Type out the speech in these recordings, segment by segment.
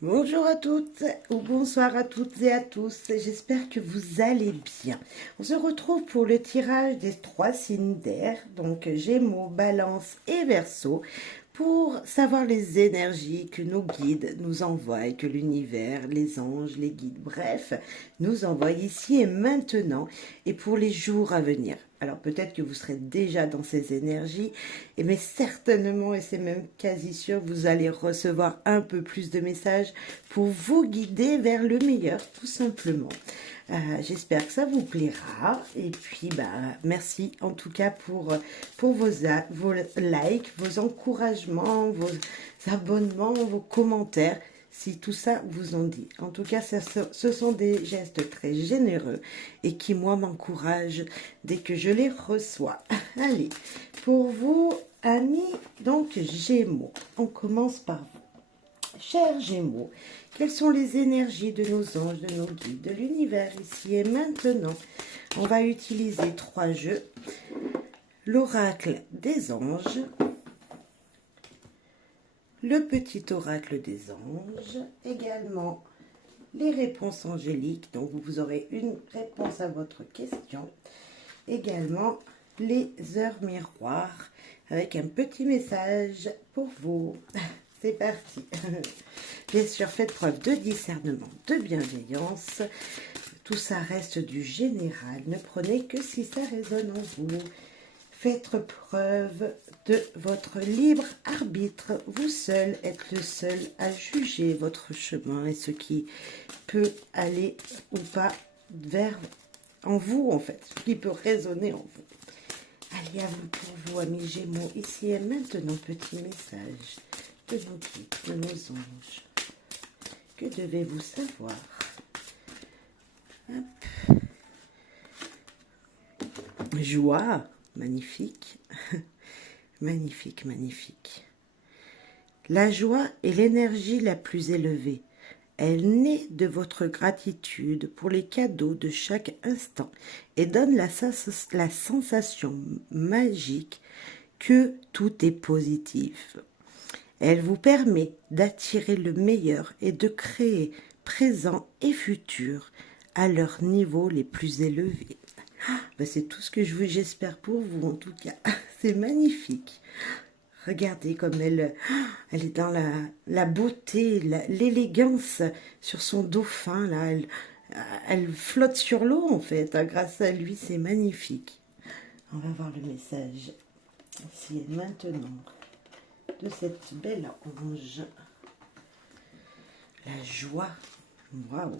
Bonjour à toutes ou bonsoir à toutes et à tous, j'espère que vous allez bien. On se retrouve pour le tirage des 3 signes d'air, donc Gémeaux, Balance et Verseau, pour savoir les énergies que nos guides nous envoient et que l'univers, les anges, les guides, bref, nous envoient ici et maintenant et pour les jours à venir. Alors peut-être que vous serez déjà dans ces énergies, mais certainement, et c'est même quasi sûr, vous allez recevoir un peu plus de messages pour vous guider vers le meilleur, tout simplement. J'espère que ça vous plaira. Et puis, merci en tout cas pour vos likes, vos encouragements, vos abonnements, vos commentaires, si tout ça vous en dit. En tout cas, ce sont des gestes très généreux et qui, moi, m'encouragent dès que je les reçois. Allez, pour vous, amis, donc Gémeaux, on commence par vous. Chers Gémeaux, quelles sont les énergies de nos anges, de nos guides, de l'univers ici et maintenant? On va utiliser 3 jeux. L'oracle des anges, le petit oracle des anges, également les réponses angéliques, donc vous aurez une réponse à votre question, également les heures miroirs, avec un petit message pour vous. C'est parti. Bien sûr, faites preuve de discernement, de bienveillance. Tout ça reste du général. Ne prenez que si ça résonne en vous. Faites preuve de votre libre arbitre. Vous seul êtes le seul à juger votre chemin et ce qui peut aller ou pas vers en vous, en fait. Ce qui peut résonner en vous. Allez, à vous pour vous, amis Gémeaux. Ici et maintenant, petit message de nos guides, de nos anges. Que devez-vous savoir? Hop. Joie, magnifique, magnifique, magnifique. La joie est l'énergie la plus élevée. Elle naît de votre gratitude pour les cadeaux de chaque instant et donne la sensation magique que tout est positif. Elle vous permet d'attirer le meilleur et de créer présent et futur à leurs niveaux les plus élevés. C'est tout ce que j'espère pour vous en tout cas. C'est magnifique. Regardez comme elle est dans la beauté, l'élégance sur son dauphin. Là, elle flotte sur l'eau en fait. Grâce à lui, c'est magnifique. On va voir le message ici et maintenant de cette belle ange. La joie. Waouh.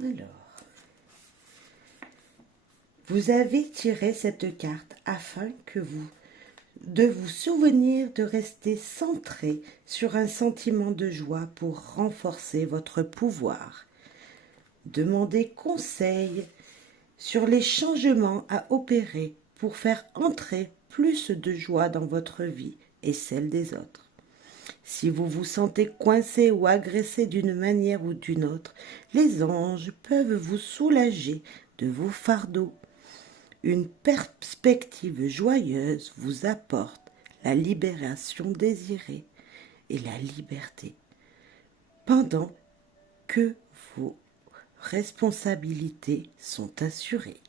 Alors, vous avez tiré cette carte afin de vous souvenir de rester centré sur un sentiment de joie pour renforcer votre pouvoir. Demandez conseil sur les changements à opérer pour faire entrer plus de joie dans votre vie et celle des autres. Si vous vous sentez coincé ou agressé d'une manière ou d'une autre, les anges peuvent vous soulager de vos fardeaux. Une perspective joyeuse vous apporte la libération désirée et la liberté, pendant que vos responsabilités sont assurées.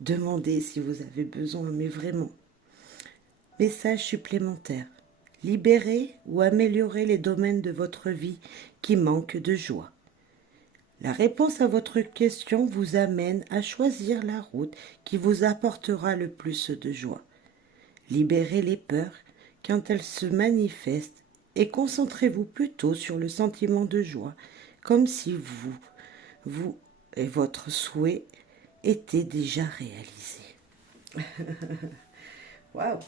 Demandez si vous avez besoin, mais vraiment. Message supplémentaire. Libérez ou améliorez les domaines de votre vie qui manquent de joie. La réponse à votre question vous amène à choisir la route qui vous apportera le plus de joie. Libérez les peurs quand elles se manifestent et concentrez-vous plutôt sur le sentiment de joie, comme si vous et votre souhait étaient déjà réalisés. Waouh!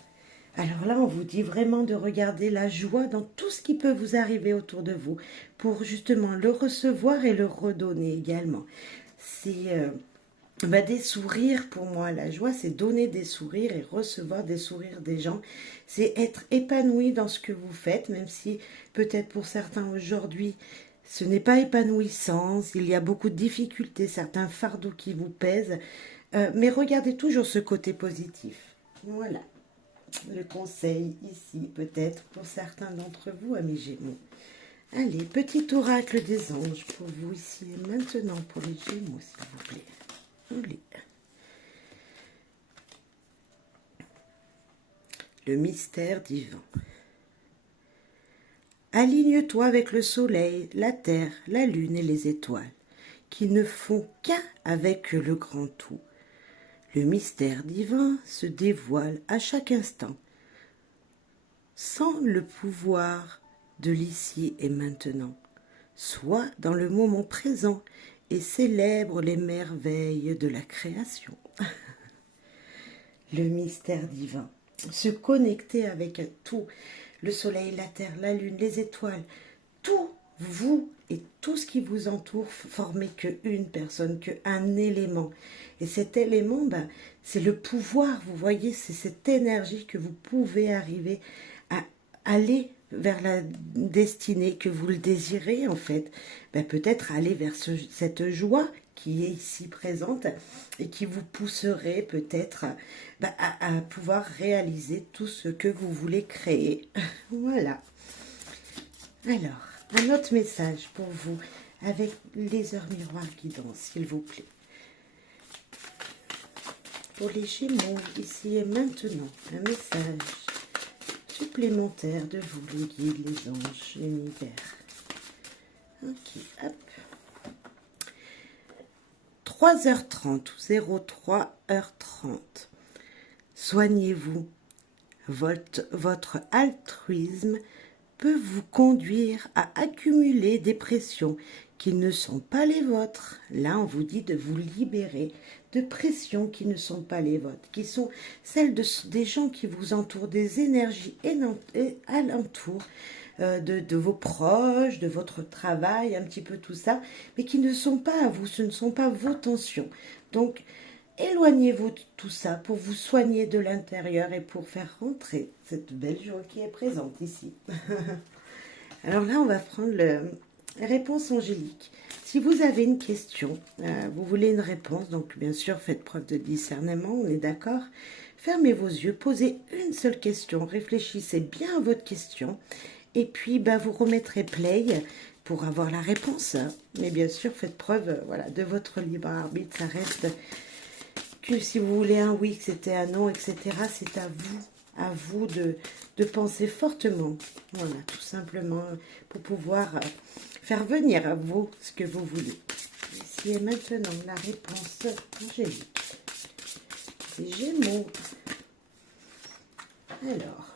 Alors là, on vous dit vraiment de regarder la joie dans tout ce qui peut vous arriver autour de vous pour justement le recevoir et le redonner également. C'est des sourires pour moi. La joie, c'est donner des sourires et recevoir des sourires des gens. C'est être épanoui dans ce que vous faites, même si peut-être pour certains aujourd'hui, ce n'est pas épanouissant. Il y a beaucoup de difficultés, certains fardeaux qui vous pèsent. Mais regardez toujours ce côté positif. Voilà. le conseil ici, peut-être pour certains d'entre vous, amis Gémeaux. Allez, petit oracle des anges pour vous ici et maintenant pour les Gémeaux, s'il vous plaît. Allez. Le mystère divin. Aligne-toi avec le soleil, la terre, la lune et les étoiles, qui ne font qu'un avec le grand tout. Le mystère divin se dévoile à chaque instant, sans le pouvoir de l'ici et maintenant. Sois dans le moment présent et célèbre les merveilles de la création. Le mystère divin. Se connecter avec tout, le soleil, la terre, la lune, les étoiles, tout, vous et tout ce qui vous entoure, formez qu'une personne, qu'un élément. Et cet élément, c'est le pouvoir, vous voyez, c'est cette énergie que vous pouvez arriver à aller vers la destinée que vous le désirez, en fait. Peut-être aller vers cette joie qui est ici présente et qui vous pousserait peut-être à pouvoir réaliser tout ce que vous voulez créer. Voilà. Alors, un autre message pour vous avec les heures miroirs guidants, s'il vous plaît. Pour les Gémeaux, ici et maintenant, un message supplémentaire de vous, les guides, les anges, l'univers. Ok, hop. 3h30 ou 03h30. Soignez-vous. Votre altruisme peut vous conduire à accumuler des pressions qui ne sont pas les vôtres. Là, on vous dit de vous libérer de pressions qui ne sont pas les vôtres, qui sont celles des gens qui vous entourent, des énergies alentour de vos proches, de votre travail, un petit peu tout ça, mais qui ne sont pas à vous, ce ne sont pas vos tensions. Donc, éloignez-vous de tout ça pour vous soigner de l'intérieur et pour faire rentrer cette belle joie qui est présente ici. Alors là, on va prendre la réponse angélique. Si vous avez une question, vous voulez une réponse, donc bien sûr, faites preuve de discernement, on est d'accord. Fermez vos yeux, posez une seule question, réfléchissez bien à votre question, et puis vous remettrez play pour avoir la réponse. Mais bien sûr, faites preuve de votre libre arbitre, ça reste que si vous voulez un oui, que c'était un non, etc., c'est à vous de penser fortement, voilà, tout simplement, pour pouvoir faire venir à vous ce que vous voulez. Ici et maintenant, la réponse angélique. Les Gémeaux. Alors,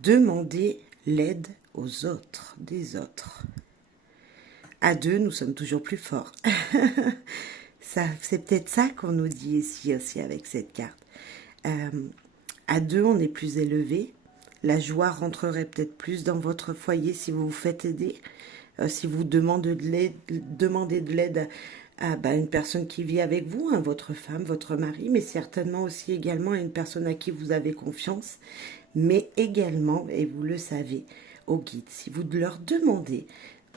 demandez l'aide aux autres, des autres. À deux, nous sommes toujours plus forts. C'est peut-être ça qu'on nous dit ici aussi avec cette carte. À deux, on est plus élevé. La joie rentrerait peut-être plus dans votre foyer si vous vous faites aider. Si vous demandez de l'aide à une personne qui vit avec vous, votre femme, votre mari, mais certainement aussi également à une personne à qui vous avez confiance, mais également, et vous le savez, aux guides. Si vous leur demandez,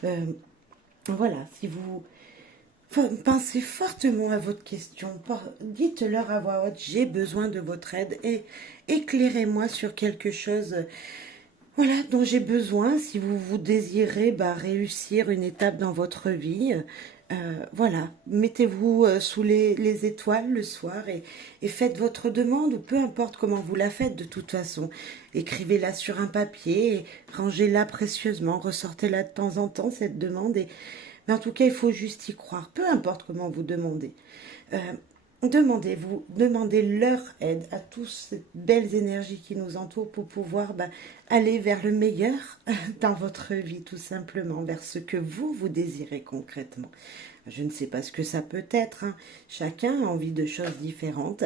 si vous pensez fortement à votre question, dites-leur à voix haute, j'ai besoin de votre aide et éclairez-moi sur quelque chose dont j'ai besoin si vous désirez réussir une étape dans votre vie. Mettez-vous sous les étoiles le soir et faites votre demande, ou peu importe comment vous la faites de toute façon. Écrivez-la sur un papier, et rangez-la précieusement, ressortez-la de temps en temps, cette demande. Mais en tout cas, il faut juste y croire, peu importe comment vous demandez. Demandez leur aide à toutes ces belles énergies qui nous entourent pour pouvoir aller vers le meilleur dans votre vie, tout simplement, vers ce que vous désirez concrètement. Je ne sais pas ce que ça peut être, chacun a envie de choses différentes.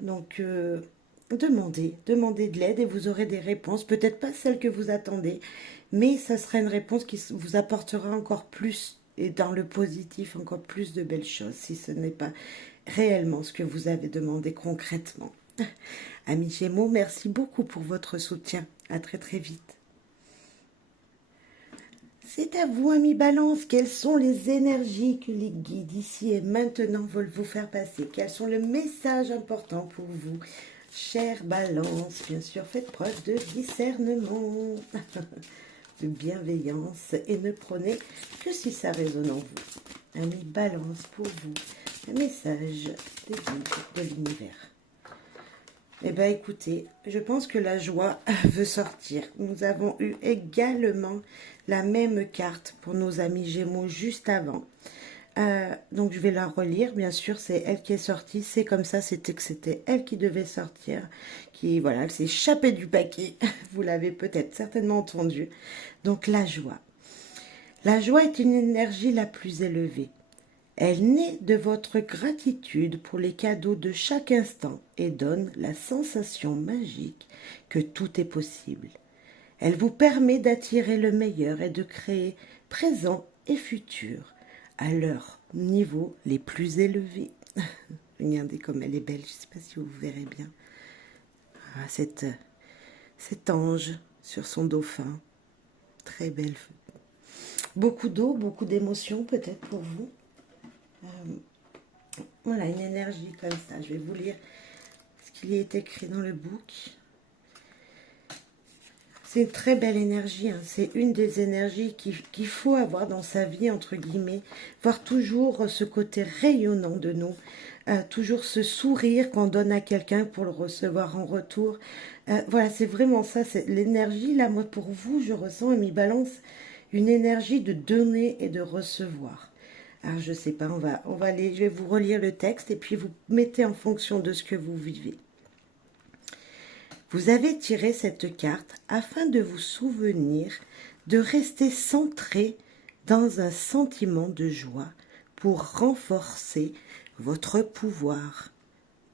Donc demandez de l'aide et vous aurez des réponses, peut-être pas celles que vous attendez, mais ça sera une réponse qui vous apportera encore plus, et dans le positif, encore plus de belles choses, si ce n'est pas réellement ce que vous avez demandé concrètement. Amis Gémeaux, merci beaucoup pour votre soutien. À très très vite. C'est à vous, amis Balance. Quelles sont les énergies que les guides ici et maintenant veulent vous faire passer? Quels sont les messages importants pour vous Chère Balance, bien sûr, faites preuve de discernement, de bienveillance et ne prenez que si ça résonne en vous. Amis Balance, pour vous, un message des guides de l'univers. Eh bien, écoutez, je pense que la joie veut sortir. Nous avons eu également la même carte pour nos amis Gémeaux juste avant. Donc, je vais la relire. Bien sûr, c'est elle qui est sortie. C'est comme ça, c'était que c'était elle qui devait sortir. Voilà, elle s'est échappée du paquet. Vous l'avez peut-être certainement entendu. Donc, la joie. La joie est une énergie la plus élevée. Elle naît de votre gratitude pour les cadeaux de chaque instant et donne la sensation magique que tout est possible. Elle vous permet d'attirer le meilleur et de créer présent et futur à leurs niveaux les plus élevés. Regardez comme elle est belle, je ne sais pas si vous verrez bien. Ah, cet ange sur son dauphin, très belle. Beaucoup d'eau, beaucoup d'émotions peut-être pour vous. Voilà, une énergie comme ça. Je vais vous lire ce qu'il y est écrit dans le book. C'est une très belle énergie. Hein. C'est une des énergies qu'il faut avoir dans sa vie, entre guillemets. Voir toujours ce côté rayonnant de nous. Toujours ce sourire qu'on donne à quelqu'un pour le recevoir en retour. Voilà, c'est vraiment ça. C'est l'énergie, là, moi, pour vous, je ressens, Amis Balance, une énergie de donner et de recevoir. Alors, je sais pas, on va aller, je vais vous relire le texte et puis vous mettez en fonction de ce que vous vivez. Vous avez tiré cette carte afin de vous souvenir de rester centré dans un sentiment de joie pour renforcer votre pouvoir.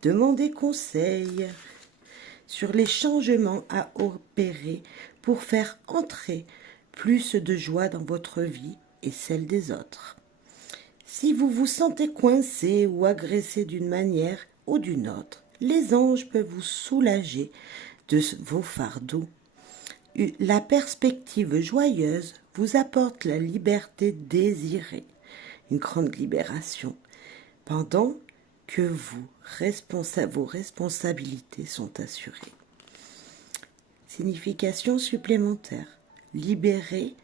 Demandez conseil sur les changements à opérer pour faire entrer plus de joie dans votre vie et celle des autres. Si vous vous sentez coincé ou agressé d'une manière ou d'une autre, les anges peuvent vous soulager de vos fardeaux. La perspective joyeuse vous apporte la liberté désirée, une grande libération, pendant que vos responsabilités sont assurées. Signification supplémentaire. Libérer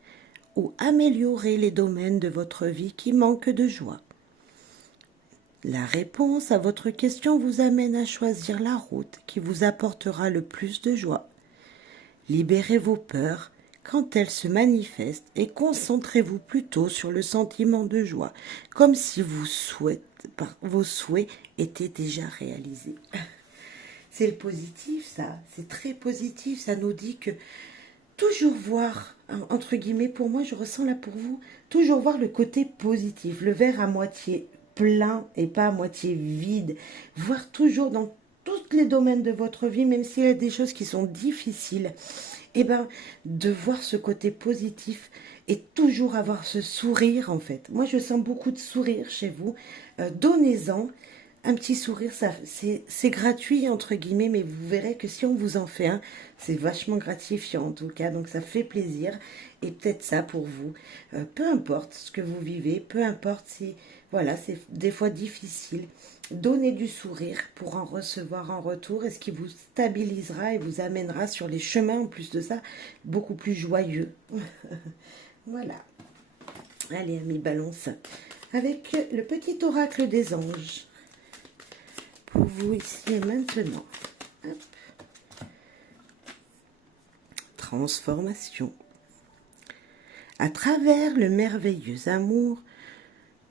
ou améliorer les domaines de votre vie qui manquent de joie. La réponse à votre question vous amène à choisir la route qui vous apportera le plus de joie. Libérez vos peurs quand elles se manifestent et concentrez-vous plutôt sur le sentiment de joie, comme si vos souhaits étaient déjà réalisés. C'est le positif, ça. C'est très positif. Ça nous dit que toujours voir, entre guillemets, pour moi, je ressens là pour vous, toujours voir le côté positif, le verre à moitié plein et pas à moitié vide, voir toujours dans tous les domaines de votre vie, même s'il y a des choses qui sont difficiles, de voir ce côté positif et toujours avoir ce sourire, en fait. Moi, je sens beaucoup de sourire chez vous. Donnez-en un petit sourire, c'est gratuit, entre guillemets, mais vous verrez que si on vous en fait un, c'est vachement gratifiant, en tout cas, donc ça fait plaisir. Et peut-être ça pour vous. Peu importe ce que vous vivez, peu importe si, voilà, c'est des fois difficile. Donnez du sourire pour en recevoir en retour, et ce qui vous stabilisera et vous amènera sur les chemins, en plus de ça, beaucoup plus joyeux. Voilà. Allez, Amis Balance, avec le petit oracle des anges. Pour vous ici et maintenant. Hop. Transformation. À travers le merveilleux amour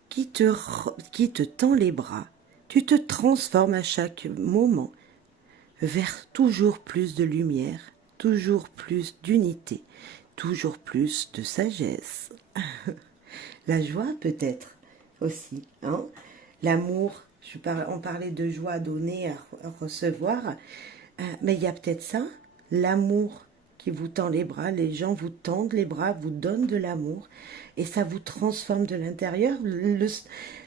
qui te tend les bras, tu te transformes à chaque moment vers toujours plus de lumière, toujours plus d'unité, toujours plus de sagesse. La joie peut-être aussi, hein? L'amour. On parlait de joie à donner, à recevoir, mais il y a peut-être ça, l'amour qui vous tend les bras. Les gens vous tendent les bras, vous donnent de l'amour et ça vous transforme de l'intérieur.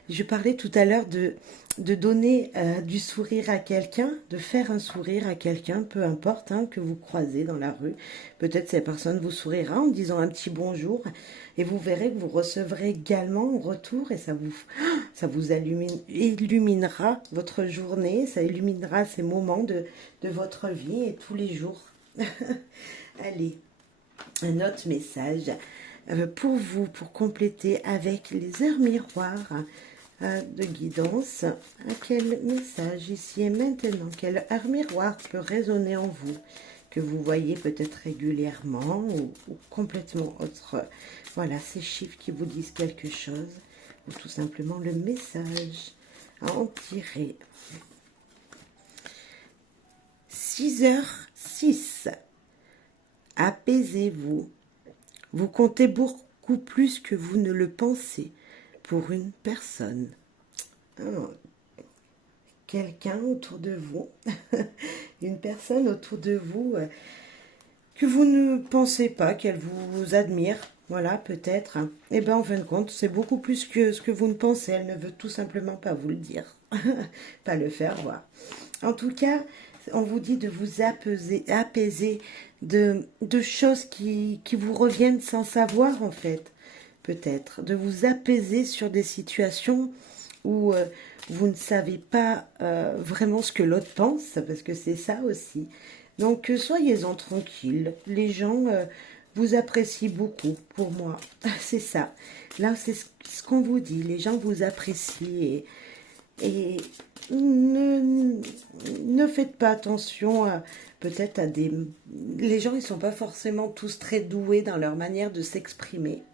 Je parlais tout à l'heure de donner du sourire à quelqu'un, de faire un sourire à quelqu'un, peu importe, hein, que vous croisez dans la rue. Peut-être cette personne vous sourira en disant un petit bonjour et vous verrez que vous recevrez également en retour et ça vous illuminera votre journée, ça illuminera ces moments de votre vie et tous les jours. Allez, un autre message pour vous, pour compléter avec les heures miroirs de guidance. Quel message ici et maintenant, quelle heure miroir peut résonner en vous, que vous voyez peut-être régulièrement ou complètement autre. Voilà, ces chiffres qui vous disent quelque chose, ou tout simplement le message à en tirer. 6h06. Apaisez-vous. Vous comptez beaucoup plus que vous ne le pensez pour une personne. Quelqu'un autour de vous, une personne autour de vous que vous ne pensez pas qu'elle vous admire. Voilà, peut-être. Eh bien, en fin de compte, c'est beaucoup plus que ce que vous ne pensez. Elle ne veut tout simplement pas vous le dire. Pas le faire voir. En tout cas, on vous dit de vous apaiser de choses qui vous reviennent sans savoir, en fait. Peut-être. De vous apaiser sur des situations où vous ne savez pas vraiment ce que l'autre pense, parce que c'est ça aussi. Donc, soyez-en tranquille. Les gens vous apprécient beaucoup, pour moi. C'est ça. Là, c'est ce qu'on vous dit. Les gens vous apprécient et ne faites pas attention peut-être à des... Les gens, ils ne sont pas forcément tous très doués dans leur manière de s'exprimer.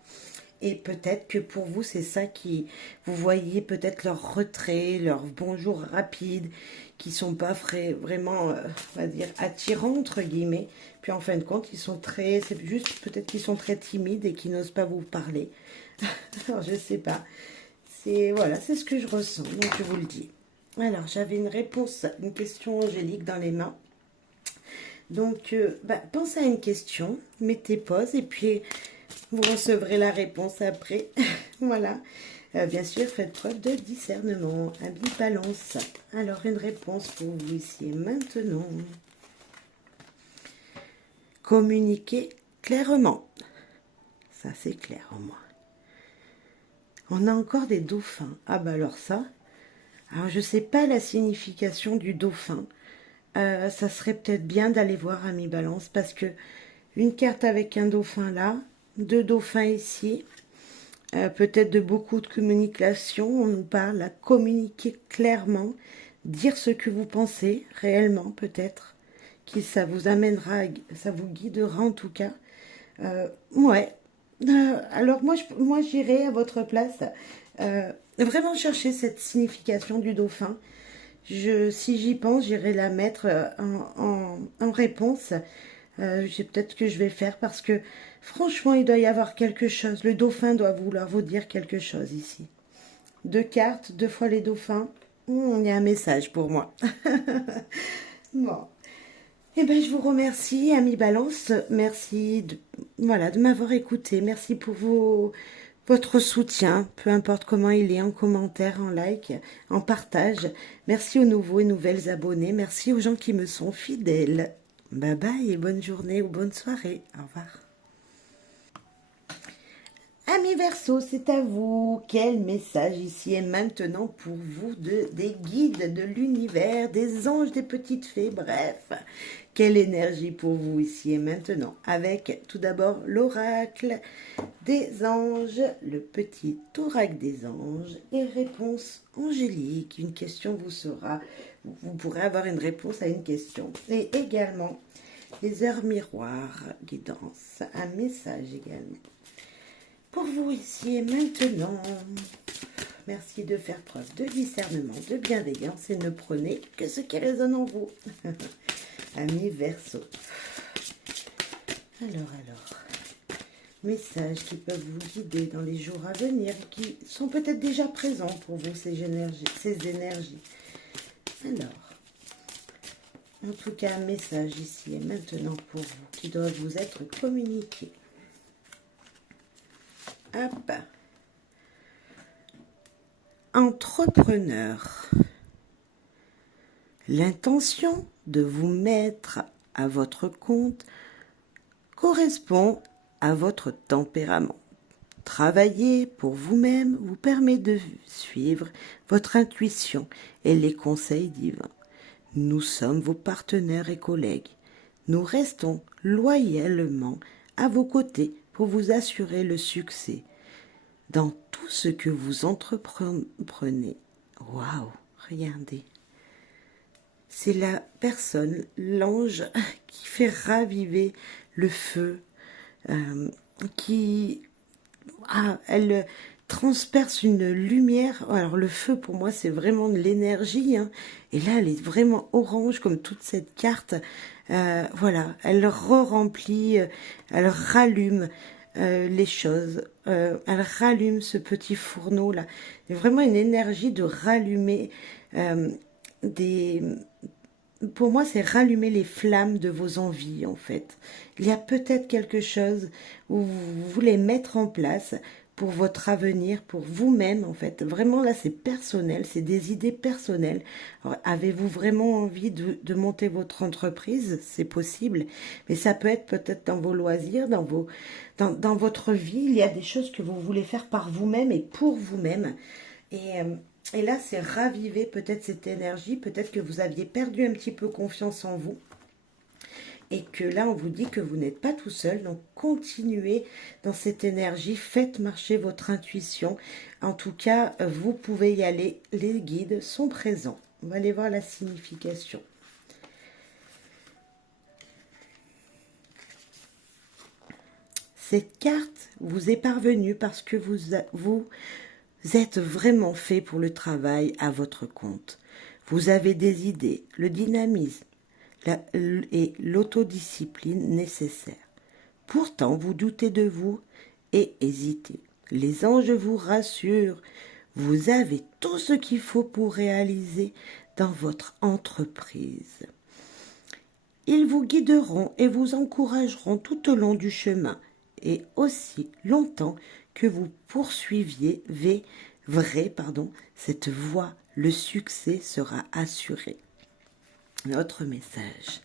Et peut-être que pour vous, c'est ça qui... Vous voyez peut-être leur retrait, leur bonjour rapide, qui ne sont pas vraiment, on va dire, attirants, entre guillemets. Puis en fin de compte, ils sont très... C'est juste peut-être qu'ils sont très timides et qu'ils n'osent pas vous parler. Alors, je ne sais pas. Voilà, c'est ce que je ressens, donc je vous le dis. Alors, j'avais une réponse, une question angélique dans les mains. Donc, pensez à une question, mettez pause et puis... Vous recevrez la réponse après. Voilà. Bien sûr, faites preuve de discernement. Habit balance. Alors, une réponse pour vous ici et maintenant. Communiquez clairement. Ça, c'est clair en moi. On a encore des dauphins. Ah bah alors ça. Alors, je ne sais pas la signification du dauphin. Ça serait peut-être bien d'aller voir Ami Balance parce que une carte avec un dauphin là, 2 dauphins ici, peut-être de beaucoup de communication. On nous parle à communiquer clairement, dire ce que vous pensez réellement peut-être, ça vous amènera, ça vous guidera en tout cas. Ouais. Alors moi j'irai à votre place vraiment chercher cette signification du dauphin. Si j'y pense, j'irai la mettre en réponse. Peut-être que je vais le faire parce que franchement, il doit y avoir quelque chose. Le dauphin doit vouloir vous dire quelque chose ici. 2 cartes, 2 fois les dauphins. Il y a un message pour moi. Bon. Eh bien, je vous remercie, Ami Balance. Merci de m'avoir écouté. Merci pour votre soutien, peu importe comment il est, en commentaire, en like, en partage. Merci aux nouveaux et nouvelles abonnés. Merci aux gens qui me sont fidèles. Bye bye et bonne journée ou bonne soirée. Au revoir. Amis Verseau, c'est à vous. Quel message ici et maintenant pour vous des guides de l'univers, des anges, des petites fées, bref. Quelle énergie pour vous ici et maintenant. Avec tout d'abord l'oracle des anges, le petit oracle des anges et réponse angélique. Une question vous pourrez avoir une réponse à une question. Et également les heures miroirs, guidance, un message également. Pour vous ici et maintenant, merci de faire preuve de discernement, de bienveillance et ne prenez que ce qui résonne en vous. Amis Verseau. Alors, messages qui peuvent vous guider dans les jours à venir, qui sont peut-être déjà présents pour vous, ces énergies. Alors, En tout cas, un message ici et maintenant pour vous qui doit vous être communiqué. Hop. Entrepreneur. L'intention de vous mettre à votre compte correspond à votre tempérament. Travailler pour vous-même vous permet de suivre votre intuition et les conseils divins. Nous sommes vos partenaires et collègues. Nous restons loyalement à vos côtés pour vous assurer le succès dans tout ce que vous entreprenez. Waouh, regardez. C'est la personne, l'ange, qui fait raviver le feu, elle transperce une lumière. Alors le feu pour moi c'est vraiment de l'énergie, hein. Et là elle est vraiment orange comme toute cette carte. Voilà, elle re-remplit, elle rallume les choses, elle rallume ce petit fourneau là. Il y a vraiment une énergie de rallumer pour moi, c'est rallumer les flammes de vos envies, en fait. Il y a peut-être quelque chose où vous voulez mettre en place pour votre avenir, pour vous-même, en fait. Vraiment, là, c'est personnel, c'est des idées personnelles. Avez-vous vraiment envie de monter votre entreprise? C'est possible, mais ça peut être peut-être dans vos loisirs, dans votre vie. Il y a des choses que vous voulez faire par vous-même et pour vous-même. Et là, c'est raviver peut-être cette énergie, peut-être que vous aviez perdu un petit peu confiance en vous. Et que là, on vous dit que vous n'êtes pas tout seul. Donc, continuez dans cette énergie. Faites marcher votre intuition. En tout cas, vous pouvez y aller. Les guides sont présents. On va aller voir la signification. Cette carte vous est parvenue parce que vous êtes vraiment fait pour le travail à votre compte. Vous avez des idées, le dynamisme et l'autodiscipline nécessaires. Pourtant, vous doutez de vous et hésitez. Les anges vous rassurent. Vous avez tout ce qu'il faut pour réaliser dans votre entreprise. Ils vous guideront et vous encourageront tout au long du chemin et aussi longtemps que vous poursuiviez cette voie, le succès sera assuré. Notre message.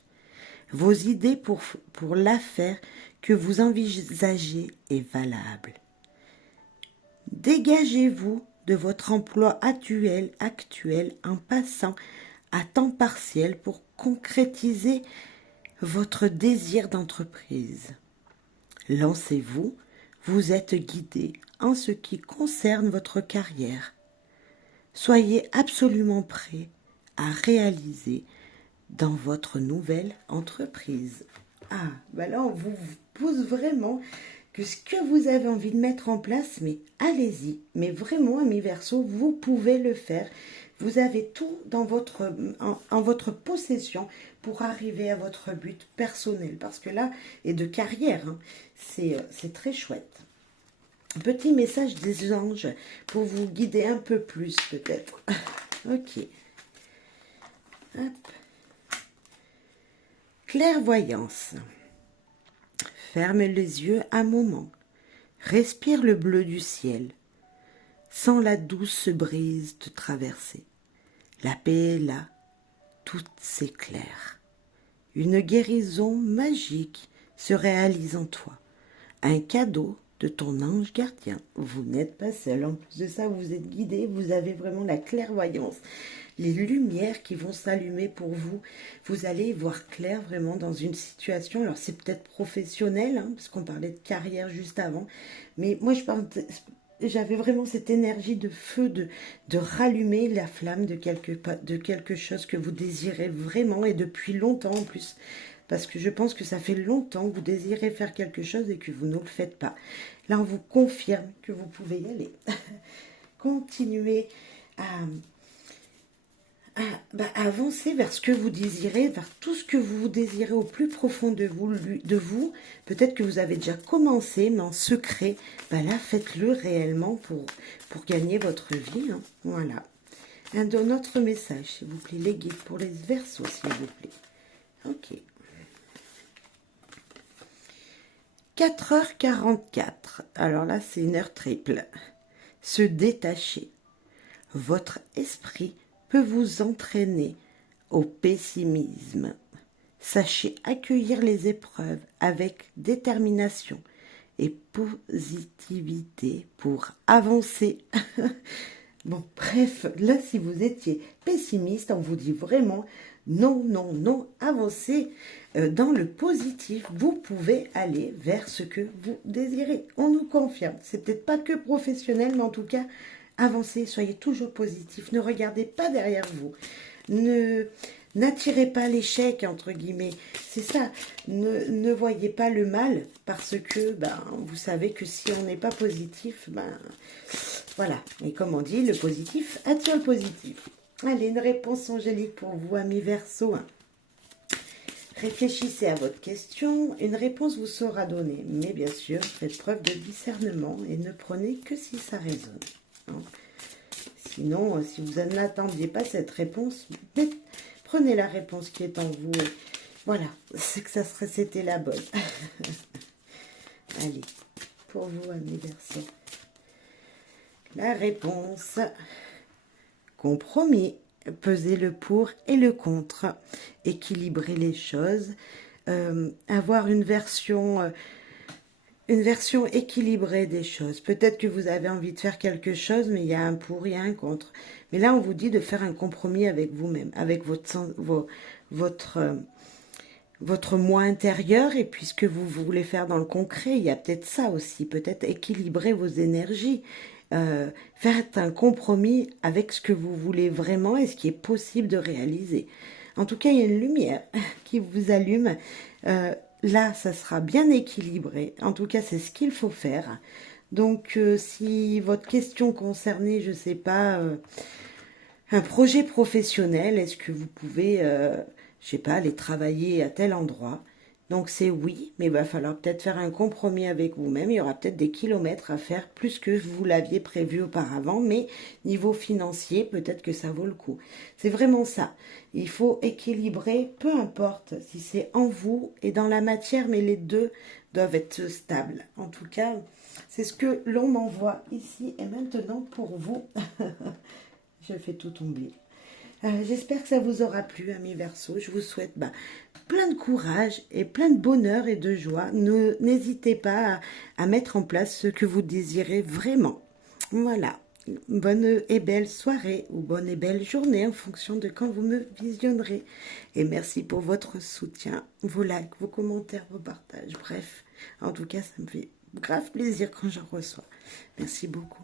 Vos idées pour l'affaire que vous envisagez est valable. Dégagez-vous de votre emploi actuel en passant à temps partiel pour concrétiser votre désir d'entreprise. Lancez-vous, vous êtes guidé en ce qui concerne votre carrière. Soyez absolument prêt à réaliser dans votre nouvelle entreprise. Ah, ben là on vous pousse vraiment que ce que vous avez envie de mettre en place, mais allez-y. Mais vraiment, amis Verseau, vous pouvez le faire. Vous avez tout en votre possession pour arriver à votre but personnel. Parce que là, et de carrière, hein, c'est très chouette. Petit message des anges pour vous guider un peu plus peut-être. Ok. Hop. Clairvoyance. Ferme les yeux un moment. Respire le bleu du ciel. Sens la douce brise te traverser. La paix est là. Tout s'éclaire. Une guérison magique se réalise en toi. Un cadeau de ton ange gardien. Vous n'êtes pas seul. En plus de ça, vous êtes guidé. Vous avez vraiment la clairvoyance. Les lumières qui vont s'allumer pour vous. Vous allez voir clair vraiment dans une situation. Alors, c'est peut-être professionnel, hein, parce qu'on parlait de carrière juste avant. Mais moi, j'avais vraiment cette énergie de feu, de rallumer la flamme de quelque chose que vous désirez vraiment et depuis longtemps en plus. Parce que je pense que ça fait longtemps que vous désirez faire quelque chose et que vous ne le faites pas. Là, on vous confirme que vous pouvez y aller. Continuez à avancer vers ce que vous désirez, vers tout ce que vous désirez au plus profond de vous. Peut-être que vous avez déjà commencé, mais en secret. Là, faites-le réellement pour gagner votre vie. Hein. Voilà. Un autre message, s'il vous plaît. Les guides pour les Verseaux, s'il vous plaît. Ok. 4h44. Alors là, c'est une heure triple. Se détacher. Votre esprit peut vous entraîner au pessimisme. Sachez accueillir les épreuves avec détermination et positivité pour avancer. Bon, bref, là, si vous étiez pessimiste, on vous dit vraiment non, non, non, avancez dans le positif. Vous pouvez aller vers ce que vous désirez. On nous confirme. C'est peut-être pas que professionnel, mais en tout cas, avancez, soyez toujours positif. Ne regardez pas derrière vous. N'attirez pas l'échec, entre guillemets. C'est ça. Ne voyez pas le mal parce que vous savez que si on n'est pas positif, voilà. Et comme on dit, le positif attire le positif. Allez, une réponse angélique pour vous, amis Verseau. Réfléchissez à votre question. Une réponse vous sera donnée. Mais bien sûr, faites preuve de discernement et ne prenez que si ça résonne. Sinon, si vous n'attendiez pas cette réponse, prenez la réponse qui est en vous. Voilà, c'est que c'était la bonne. Allez, pour vous, amis Verseau. La réponse, compromis, peser le pour et le contre, équilibrer les choses, avoir une version équilibrée des choses. Peut-être que vous avez envie de faire quelque chose, mais il y a un pour et un contre. Mais là, on vous dit de faire un compromis avec vous-même, avec votre moi intérieur, et puis ce que vous voulez faire dans le concret. Il y a peut-être ça aussi, peut-être équilibrer vos énergies, faire un compromis avec ce que vous voulez vraiment et ce qui est possible de réaliser. En tout cas, il y a une lumière qui vous allume. Là, ça sera bien équilibré. En tout cas, c'est ce qu'il faut faire. Donc, si votre question concernait, je ne sais pas, un projet professionnel, est-ce que vous pouvez, je sais pas, aller travailler à tel endroit? Donc c'est oui, mais il va falloir peut-être faire un compromis avec vous-même. Il y aura peut-être des kilomètres à faire plus que vous l'aviez prévu auparavant, mais niveau financier, peut-être que ça vaut le coup. C'est vraiment ça. Il faut équilibrer, peu importe si c'est en vous et dans la matière, mais les deux doivent être stables. En tout cas, c'est ce que l'on m'envoie ici et maintenant pour vous. Je fais tout tomber. J'espère que ça vous aura plu, amis Verseau. Je vous souhaite plein de courage et plein de bonheur et de joie. N'hésitez pas à mettre en place ce que vous désirez vraiment. Voilà. Bonne et belle soirée ou bonne et belle journée en fonction de quand vous me visionnerez. Et merci pour votre soutien, vos likes, vos commentaires, vos partages. Bref, en tout cas, ça me fait grave plaisir quand j'en reçois. Merci beaucoup.